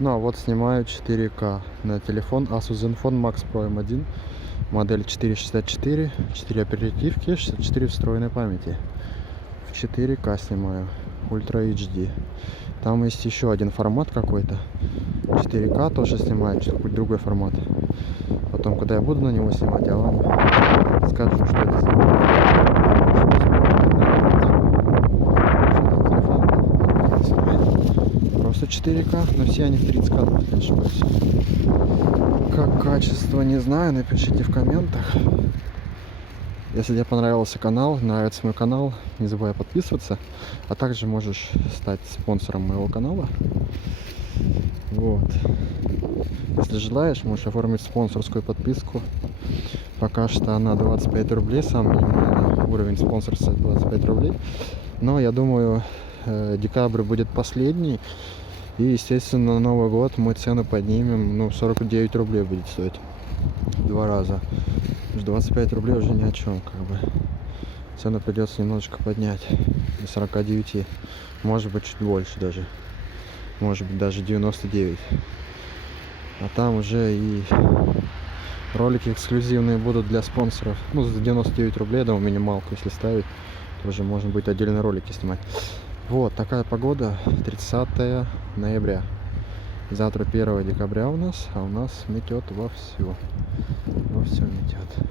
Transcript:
Ну а вот снимаю 4К на телефон Asus Zenfone Max Pro M1, модель 464, 4 оперативки, 64 встроенной памяти. В 4К снимаю, Ultra HD. Там есть еще один формат какой-то, 4К тоже снимаю, какой-то другой формат. Потом, когда я буду на него снимать, я вам скажу, что это за просто 4К, но все они в 30 кадров, если не ошибаюсь. Как качество, не знаю, напишите в комментах. Если тебе понравился канал, нравится мой канал, не забывай подписываться. А также можешь стать спонсором моего канала. Вот. Если желаешь, можешь оформить спонсорскую подписку. Пока что она 25 рублей, самый минимальный уровень спонсорства 25 рублей. Но я думаю, декабрь будет последний. И, естественно, на Новый год мы цену поднимем. Ну, 49 рублей будет стоить. В 2 раза. 25 рублей уже ни о чем, как бы. Цену придется немножечко поднять. До 49. Может быть, чуть больше даже. Может быть, даже 99. А там уже и ролики эксклюзивные будут для спонсоров. Ну, за 99 рублей, я думаю, минималку, если ставить, то уже можно будет отдельные ролики снимать. Вот такая погода, 30 ноября. Завтра 1 декабря у нас, а у нас метет вовсю. Вовсю метет.